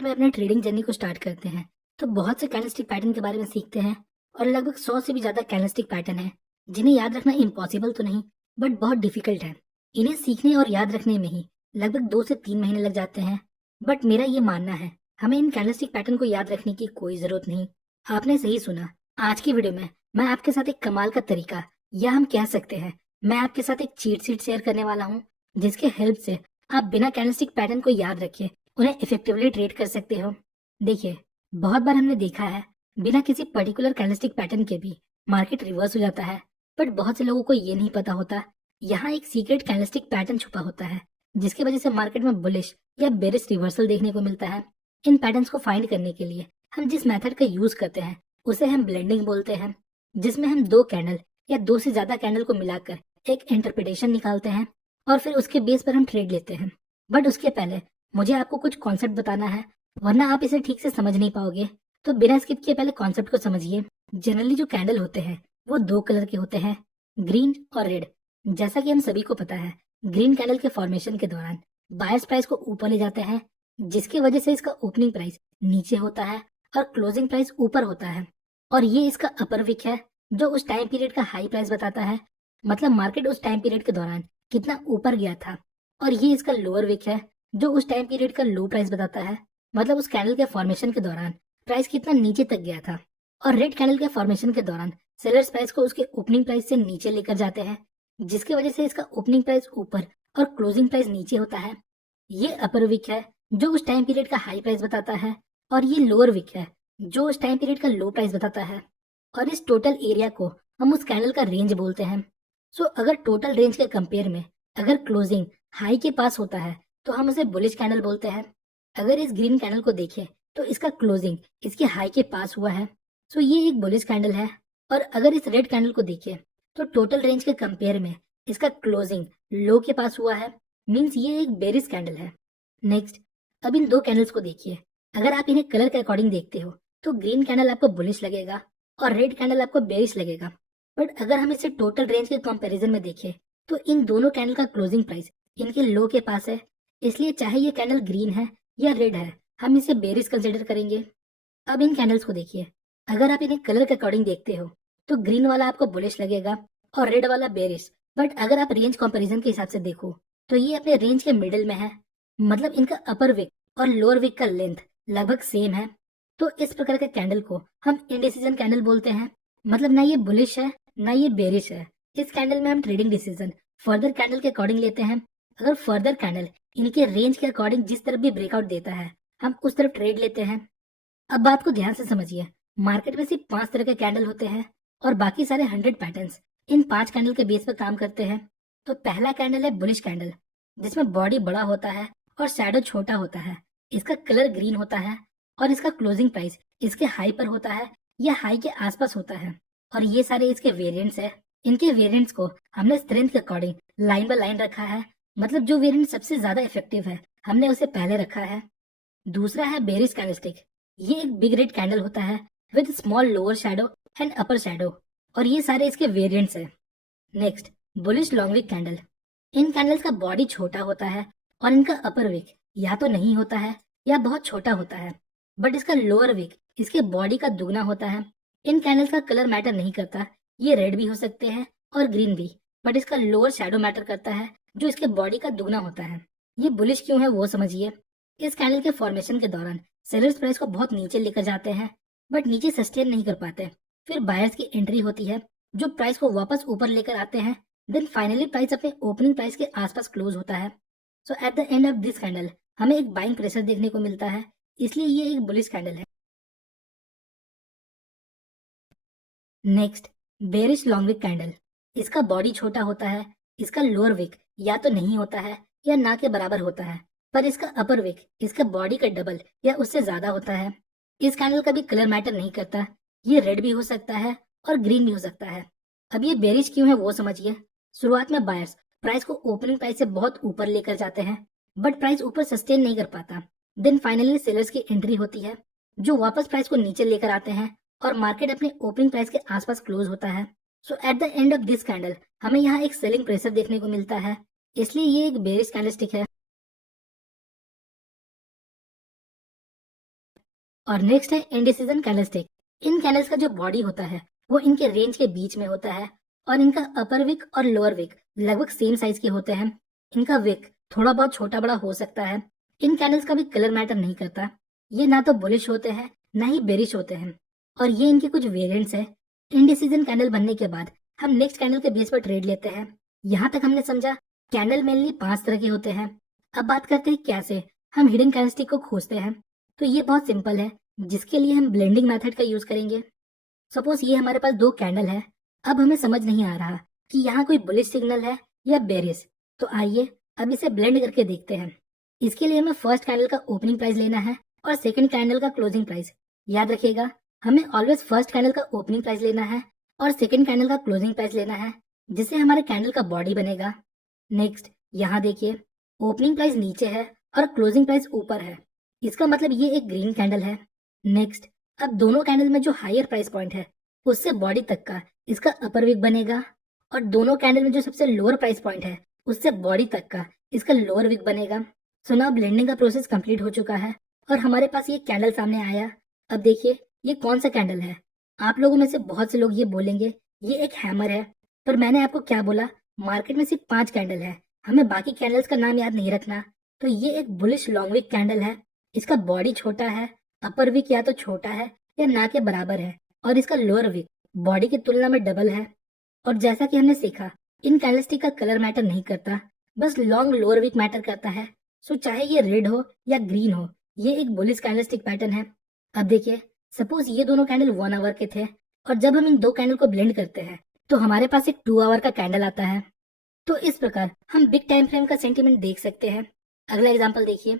Market में अपने trading journey को स्टार्ट करते हैं तो बहुत से कैंडलस्टिक पैटर्न के बारे में सीखते हैं और लगभग 100 से भी ज्यादा कैंडलस्टिक पैटर्न हैं जिन्हें याद रखना इम्पॉसिबल तो नहीं बट बहुत डिफिकल्ट है। इन्हें सीखने और याद रखने में ही लगभग 2 से 3 महीने लग जाते हैं। बट मेरा ये मानना है हमें इन कैंडलस्टिक पैटर्न को याद रखने की कोई जरूरत नहीं। आपने सही सुना। आज की वीडियो में मैं आपके साथ एक कमाल का तरीका या हम कह सकते हैं मैं आपके साथ एक चीट शीट शेयर करने वाला हूँ जिसके हेल्प से आप बिना कैंडलस्टिक पैटर्न को याद रखे उन्हें इफेक्टिवली ट्रेड कर सकते हो। देखिए, बहुत बार हमने देखा है बिना किसी पर्टिकुलर कैंडलस्टिक पैटर्न के भी मार्केट रिवर्स हो जाता है, बट बहुत से लोगों को ये नहीं पता होता यहाँ एक सीक्रेट कैंडलस्टिक पैटर्न छुपा होता है जिसकी वजह से मार्केट में बुलिश या बेरिश रिवर्सल देखने को मिलता है। इन पैटर्न्स को फाइंड करने के लिए हम जिस मेथड का यूज करते हैं उसे हम ब्लेंडिंग बोलते हैं, जिसमें हम 2 कैंडल या 2 से ज्यादा कैंडल को मिलाकर एक इंटरप्रिटेशन निकालते हैं और फिर उसके बेस पर हम ट्रेड लेते हैं। बट उसके पहले मुझे आपको कुछ कॉन्सेप्ट बताना है, वरना आप इसे ठीक से समझ नहीं पाओगे। तो बिना स्किप किए पहले कॉन्सेप्ट को समझिए। जनरली जो कैंडल होते हैं वो 2 कलर के होते हैं, ग्रीन और रेड। जैसा कि हम सभी को पता है, ग्रीन कैंडल के फॉर्मेशन के दौरान बायर्स प्राइस को ऊपर ले जाते हैं, जिसकी वजह से इसका ओपनिंग प्राइस नीचे होता है और क्लोजिंग प्राइस ऊपर होता है। और ये इसका अपर विक है जो उस टाइम पीरियड का हाई प्राइस बताता है, मतलब मार्केट उस टाइम पीरियड के दौरान कितना ऊपर गया था। और ये इसका लोअर विक है जो उस टाइम पीरियड का लो प्राइस बताता है, मतलब उस कैंडल के फॉर्मेशन के दौरान प्राइस कितना नीचे तक गया था। और रेड कैंडल के फॉर्मेशन के दौरान सेलर्स प्राइस को उसके ओपनिंग प्राइस से नीचे लेकर जाते हैं, जिसकी वजह से इसका ओपनिंग प्राइस ऊपर और क्लोजिंग प्राइस नीचे होता है। ये अपर विक है जो उस टाइम पीरियड का हाई प्राइस बताता है, और ये लोअर विक है जो उस टाइम पीरियड का लो प्राइस बताता है। और इस टोटल एरिया को हम उस कैंडल का रेंज बोलते हैं। सो अगर टोटल रेंज के कंपेयर में अगर क्लोजिंग हाई के पास होता है तो हम उसे बुलिश कैंडल बोलते हैं। अगर इस ग्रीन कैंडल को देखें तो इसका क्लोजिंग इसके हाई के पास हुआ है, सो ये एक बुलिश कैंडल है। और अगर इस रेड कैंडल को देखें तो टोटल रेंज के कंपेयर में इसका क्लोजिंग लो के पास हुआ है, मीन्स ये एक बेरिश कैंडल है। नेक्स्ट, अब इन 2 कैंडल्स को देखिए। अगर आप इन्हें कलर के अकॉर्डिंग देखते हो तो ग्रीन कैंडल आपको बुलिश लगेगा और रेड कैंडल आपको बेरिश लगेगा। बट अगर हम इसे टोटल रेंज के कंपैरिजन में देखें तो इन दोनों कैंडल का क्लोजिंग प्राइस इनके लो के पास है, इसलिए चाहे ये कैंडल ग्रीन है या रेड है हम इसे बेरिश कंसिडर करेंगे। अब इन कैंडल्स को देखिए। अगर आप इन्हें कलर के अकॉर्डिंग देखते हो तो ग्रीन वाला आपको बुलिश लगेगा और रेड वाला बेरिश। बट अगर आप रेंज कंपैरिजन के हिसाब से देखो तो ये अपने रेंज के मिडिल में है, मतलब इनका अपर विक और लोअर विक का लेंथ लगभग सेम है। तो इस प्रकार के कैंडल को हम इंडिसीजन कैंडल बोलते हैं, मतलब ना ये बुलिश है ना ये बेरिश है। इस कैंडल में हम ट्रेडिंग डिसीजन फर्दर कैंडल के अकॉर्डिंग लेते हैं। अगर फर्दर कैंडल इनके रेंज के अकॉर्डिंग जिस तरफ भी ब्रेकआउट देता है हम उस तरफ ट्रेड लेते हैं। अब बात को ध्यान से समझिए। मार्केट में सिर्फ 5 तरह के कैंडल होते हैं और बाकी सारे 100 पैटर्न्स इन 5 कैंडल के बेस पर काम करते हैं। तो पहला कैंडल है बुलिश कैंडल, जिसमें बॉडी बड़ा होता है और शैडो छोटा होता है। इसका कलर ग्रीन होता है और इसका क्लोजिंग प्राइस इसके हाई पर होता है या हाई के आसपास होता है। और ये सारे इसके वेरिएंट्स है। इनके वेरिएंट्स को हमने स्ट्रेंथ के अकॉर्डिंग लाइन बाय लाइन रखा है, मतलब जो वेरिएंट सबसे ज्यादा इफेक्टिव है हमने उसे पहले रखा है। दूसरा है बेरिश कैंडलस्टिक। ये एक बिग रेड कैंडल होता है with small lower shadow and upper shadow, और ये सारे इसके वेरिएंट्स है। Next, bullish long wick candle. इन कैंडल्स का बॉडी छोटा होता है और इनका अपर विक या तो नहीं होता है या बहुत छोटा होता है, बट इसका लोअर विक इसके बॉडी का दुगना होता है। इन कैंडल्स का कलर मैटर नहीं करता, ये रेड भी हो सकते हैं और ग्रीन भी, बट इसका लोअर शैडो मैटर करता है जो इसके बॉडी का दुगना होता है। ये बुलिश क्यों है वो समझिए। इस कैंडल के फॉर्मेशन के दौरान सेलर्स प्राइस को बहुत नीचे लेकर जाते हैं, बट नीचे सस्टेन नहीं कर पाते। फिर बायर्स की एंट्री होती है जो प्राइस को वापस ऊपर लेकर आते हैं। देन फाइनली प्राइस अपने ओपनिंग प्राइस के आसपास क्लोज होता है। So at the end of this candle हमें एक बाइंग प्रेशर देखने को मिलता है, इसलिए ये एक बुलिश कैंडल है। Next, bearish long wick candle. इसका बॉडी छोटा होता है, इसका लोअर विक या तो नहीं होता है या ना के बराबर होता है, पर इसका अपर विक इसके बॉडी का डबल या उससे ज्यादा होता है। इस कैंडल का भी कलर मैटर नहीं करता, ये रेड भी हो सकता है और ग्रीन भी हो सकता है। अब ये बेरिश क्यों है वो समझिए। शुरुआत में बायर्स प्राइस को ओपनिंग प्राइस से बहुत ऊपर लेकर जाते हैं, बट प्राइस ऊपर सस्टेन नहीं कर पाता। देन फाइनली सेलर्स की एंट्री होती है जो वापस प्राइस को नीचे लेकर आते हैं और मार्केट अपने ओपनिंग प्राइस के आसपास क्लोज होता है। So at the end of this candle हमें यहाँ एक सेलिंग प्रेशर देखने को मिलता है, इसलिए ये एक बेरिश कैंडलस्टिक है। और नेक्स्ट है इंडिसीजन कैंडलस्टिक। इन कैंडल्स का जो बॉडी होता है वो इनके रेंज के बीच में होता है और इनका अपर विक और लोअर विक लगभग सेम साइज के होते हैं। इनका विक थोड़ा बहुत छोटा बड़ा हो सकता है। इन कैंडल्स का भी कलर मैटर नहीं करता। ये ना तो बुलिश होते हैं ना ही बेरिश होते हैं। और ये इनके कुछ वेरिएंट्स है। इंडिसीजन कैंडल बनने के बाद हम नेक्स्ट कैंडल के बेस पर ट्रेड लेते हैं। यहाँ तक हमने समझा कैंडल मेनली 5 तरह के होते हैं। अब बात करते हैं कैसे हम हिडन कैंडलस्टिक को खोजते हैं। तो ये बहुत सिंपल है, जिसके लिए हम ब्लेंडिंग मेथड का यूज करेंगे। सपोज ये हमारे पास 2 कैंडल है। अब हमें समझ नहीं आ रहा कि यहाँ कोई बुलिश सिग्नल है या बेरिश। तो आइए अब इसे ब्लेंड करके देखते हैं। इसके लिए हमें फर्स्ट कैंडल का ओपनिंग प्राइस लेना है और सेकंड कैंडल का क्लोजिंग प्राइस। याद रखिएगा, हमें ऑलवेज फर्स्ट कैंडल का ओपनिंग प्राइस लेना है और सेकंड कैंडल का क्लोजिंग प्राइस लेना है, जिससे हमारे कैंडल का बॉडी बनेगा। नेक्स्ट यहाँ देखिए, ओपनिंग प्राइस नीचे है और क्लोजिंग प्राइस ऊपर है। इसका मतलब ये एक ग्रीन कैंडल है। नेक्स्ट, अब दोनों कैंडल में जो हायर प्राइस पॉइंट है उससे बॉडी तक का इसका अपर विक बनेगा और दोनों कैंडल में जो सबसे लोअर प्राइस पॉइंट है उससे बॉडी तक का इसका लोअर विक बनेगा। सो नाउ ब्लेंडिंग का प्रोसेस कंप्लीट हो चुका है और हमारे पास ये कैंडल सामने आया। अब देखिए ये कौन सा कैंडल है। आप लोगों में से बहुत से लोग ये बोलेंगे ये एक हैमर है, पर मैंने आपको क्या बोला, मार्केट में सिर्फ 5 कैंडल है, हमें बाकी कैंडल्स का नाम याद नहीं रखना। तो ये एक बुलिश लॉन्ग विक कैंडल है। इसका बॉडी छोटा है, अपर विक या तो छोटा है या ना के बराबर है और इसका लोअर विक बॉडी की तुलना में डबल है। और जैसा कि हमने सीखा, इन कैंडलस्टिक का कलर मैटर नहीं करता, बस लॉन्ग लोअर विक मैटर करता है। सो चाहे ये रेड हो या ग्रीन हो, ये एक बुलिश कैंडलस्टिक पैटर्न है। अब देखिए, सपोज ये दोनों कैंडल 1 आवर के थे और जब हम इन 2 कैंडल को ब्लेंड करते हैं तो हमारे पास एक 2 आवर का कैंडल आता है। तो इस प्रकार हम बिग टाइम फ्रेम का सेंटीमेंट देख सकते हैं। अगला एग्जांपल देखिए।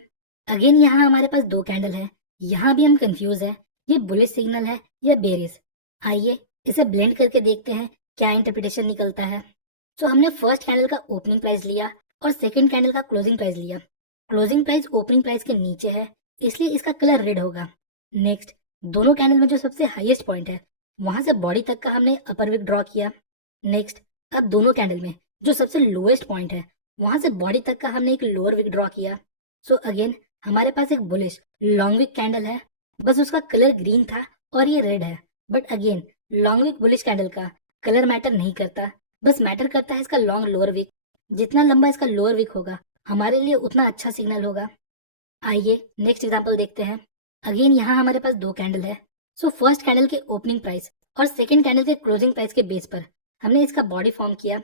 अगेन यहाँ हमारे पास 2 कैंडल है। यहाँ भी हम कंफ्यूज है, ये बुलिश सिग्नल है या बेरिश। आइए इसे ब्लेंड करके देखते हैं क्या इंटरप्रिटेशन निकलता है। तो हमने फर्स्ट कैंडल का ओपनिंग प्राइस लिया और सेकंड कैंडल का क्लोजिंग प्राइस लिया। क्लोजिंग प्राइस ओपनिंग प्राइस के नीचे है, इसलिए इसका कलर रेड होगा। नेक्स्ट, दोनों कैंडल में जो सबसे हाईएस्ट पॉइंट है वहां से बॉडी तक का हमने अपर विक ड्रॉ किया। नेक्स्ट, अब दोनों कैंडल में जो सबसे लोएस्ट पॉइंट है वहां से बॉडी तक का हमने एक लोअर विक ड्रॉ किया। सो अगेन हमारे पास एक बुलिश लॉन्ग विक कैंडल है, बस उसका कलर ग्रीन था और ये रेड है। But again long wick bullish candle का कलर मैटर नहीं करता, बस मैटर करता है इसका लॉन्ग लोअर विक। जितना लंबा इसका लोअर विक होगा हमारे लिए उतना अच्छा सिग्नल होगा। आइए नेक्स्ट एग्जांपल देखते हैं। अगेन यहाँ हमारे पास 2 कैंडल है। सो फर्स्ट कैंडल के ओपनिंग प्राइस और सेकंड कैंडल के क्लोजिंग प्राइस के बेस पर हमने इसका बॉडी फॉर्म किया।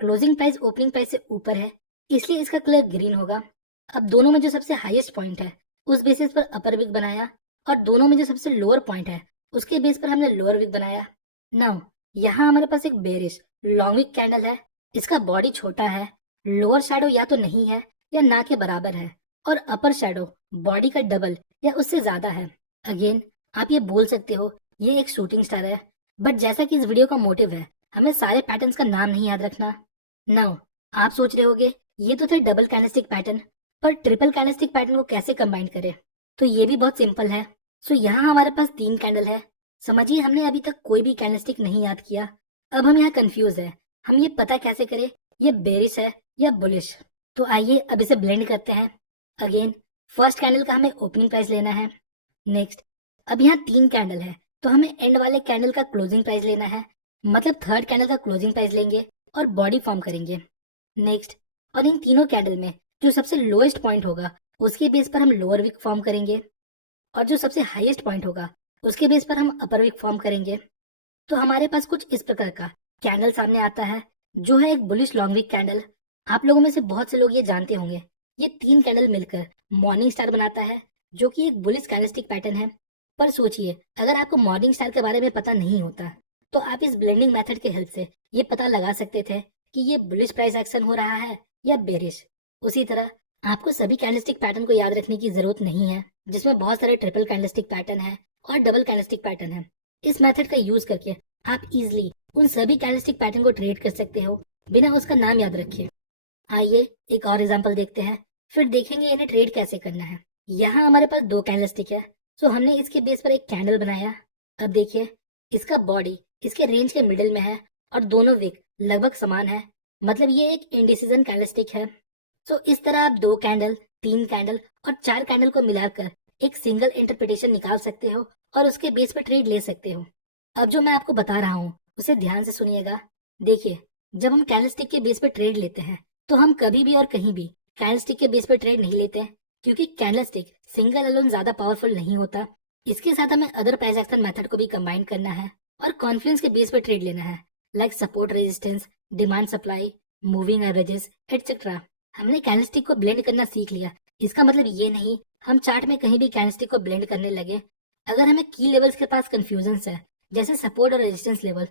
क्लोजिंग प्राइस ओपनिंग प्राइस से ऊपर है, इसलिए इसका कलर ग्रीन होगा। अब दोनों में जो सबसे हाईएस्ट पॉइंट है उस बेसिस पर अपर विक बनाया और दोनों में जो सबसे लोअर पॉइंट है उसके बेस पर हमने लोअर विक बनाया। नाउ यहाँ हमारे पास एक बेरिश लॉन्ग विक कैंडल है। इसका बॉडी छोटा है, लोअर शैडो या तो नहीं है या ना के बराबर है और अपर शैडो बॉडी का डबल या उससे ज्यादा है। अगेन आप ये बोल सकते हो ये एक शूटिंग स्टार है, बट जैसा कि इस वीडियो का मोटिव है हमें सारे पैटर्न्स का नाम नहीं याद रखना। नाउ आप सोच रहे होगे ये तो थे डबल कैंडलस्टिक पैटर्न, पर ट्रिपल कैंडलस्टिक पैटर्न को कैसे कंबाइन करें। तो ये भी बहुत सिंपल है। सो यहाँ हमारे पास 3 कैंडल है। समझिए हमने अभी तक कोई भी कैंडलस्टिक नहीं याद किया। अब हम यहाँ कंफ्यूज है, हम ये पता कैसे करें ये बेरिश है या बुलिश। तो आइए अब इसे ब्लेंड करते हैं। अगेन फर्स्ट कैंडल का हमें ओपनिंग प्राइस लेना है। नेक्स्ट, अब यहाँ 3 कैंडल है तो हमें एंड वाले कैंडल का क्लोजिंग प्राइस लेना है, मतलब थर्ड कैंडल का क्लोजिंग प्राइस लेंगे और बॉडी फॉर्म करेंगे। नेक्स्ट, और इन तीनों कैंडल में जो सबसे लोएस्ट पॉइंट होगा उसके बेस पर हम लोअर विक फॉर्म करेंगे और जो सबसे हाईएस्ट पॉइंट होगा उसके बेस पर हम अपर विक फॉर्म करेंगे। तो हमारे पास कुछ इस प्रकार का कैंडल सामने आता है जो है एक बुलिश लॉन्ग विक कैंडल। आप लोगों में से बहुत से लोग ये जानते होंगे, ये 3 कैंडल मिलकर मॉर्निंग स्टार बनाता है जो कि एक बुलिश कैंडलस्टिक पैटर्न है। पर सोचिए अगर आपको मॉर्निंग स्टार के बारे में पता नहीं होता तो आप इस ब्लेंडिंग मेथड के हेल्प से ये पता लगा सकते थे कि ये बुलिश प्राइस एक्शन हो रहा है या बेरिश। उसी तरह आपको सभी कैंडलस्टिक पैटर्न को याद रखने की जरूरत नहीं है, जिसमें बहुत सारे ट्रिपल कैंडलस्टिक पैटर्न है और डबल कैंडलस्टिक पैटर्न है। इस मेथड का यूज करके आप इजिली उन सभी कैंडलस्टिक पैटर्न को ट्रेड कर सकते हो बिना उसका नाम याद रखे। आइए एक और एग्जांपल देखते हैं, फिर देखेंगे इन्हें ट्रेड कैसे करना है। यहाँ हमारे पास 2 कैंडलस्टिक है, सो हमने इसके बेस पर एक कैंडल बनाया। अब देखिए इसका बॉडी इसके रेंज के मिडिल में है और दोनों विक लगभग समान है, मतलब ये एक इंडिसीजन कैंडलस्टिक है। सो इस तरह आप 2 कैंडल, 3 कैंडल और 4 कैंडल को मिलाकर एक सिंगल इंटरप्रिटेशन निकाल सकते हो और उसके बेस पर ट्रेड ले सकते हो। अब जो मैं आपको बता रहा हूँ उसे ध्यान से सुनिएगा। देखिए, जब हम कैंडलस्टिक के बेस पर ट्रेड लेते हैं तो हम कभी भी और कहीं भी कैंडलस्टिक के बेस पर ट्रेड नहीं लेते हैं, क्योंकि कैंडलस्टिक सिंगल अलोन ज्यादा पावरफुल नहीं होता। इसके साथ हमें अदर प्राइस एक्शन मेथड को भी कंबाइन करना है और कॉन्फ्लुएंस के बेस पर ट्रेड लेना है, like support resistance, demand supply, moving averages etcetera. हमने कैंडलस्टिक को ब्लेंड करना सीख लिया। इसका मतलब ये नहीं हम चार्ट में कहीं भी कैंडलस्टिक को ब्लेंड करने लगे। अगर हमें की लेवल्स के पास कंफ्यूजन है, जैसे सपोर्ट और रेजिस्टेंस लेवल,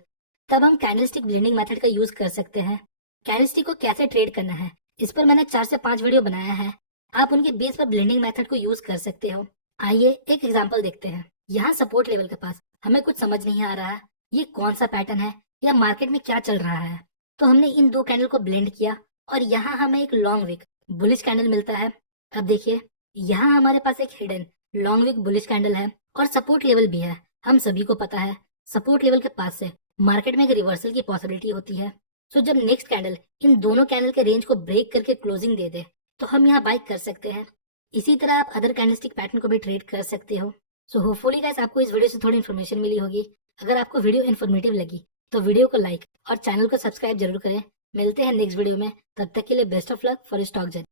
तब हम कैंडलस्टिक ब्लेंडिंग मेथड का यूज कर सकते हैं। कैंडलस्टिक को कैसे ट्रेड करना है इस पर मैंने 4 से 5 वीडियो बनाया है। आप उनके बेस पर ब्लेंडिंग मेथड को यूज कर सकते हो। आइए एक एग्जांपल देखते हैं। यहाँ सपोर्ट लेवल के पास हमें कुछ समझ नहीं आ रहा ये कौन सा पैटर्न है या मार्केट में क्या चल रहा है, तो हमने इन दो कैंडल को ब्लेंड किया और यहाँ हमें एक लॉन्ग विक बुलिश कैंडल मिलता है। अब देखिए, यहाँ हमारे पास एक hidden long wick bullish candle है और सपोर्ट लेवल भी है। हम सभी को पता है सपोर्ट लेवल के पास से मार्केट में एक रिवर्सल की पॉसिबिलिटी होती है। सो जब नेक्स्ट कैंडल इन दोनों कैंडल के रेंज को ब्रेक करके क्लोजिंग दे दे तो हम यहाँ बाय कर सकते हैं। इसी तरह आप अदर कैंडलस्टिक पैटर्न को भी ट्रेड कर सकते हो। सो होपफुली गाइस आपको इस वीडियो से थोड़ी इन्फॉर्मेशन मिली होगी। अगर आपको वीडियो इन्फॉर्मेटिव लगी तो वीडियो को लाइक और चैनल को सब्सक्राइब जरूर करें। मिलते हैं नेक्स्ट वीडियो में, तब तक के लिए best of luck for stock journey.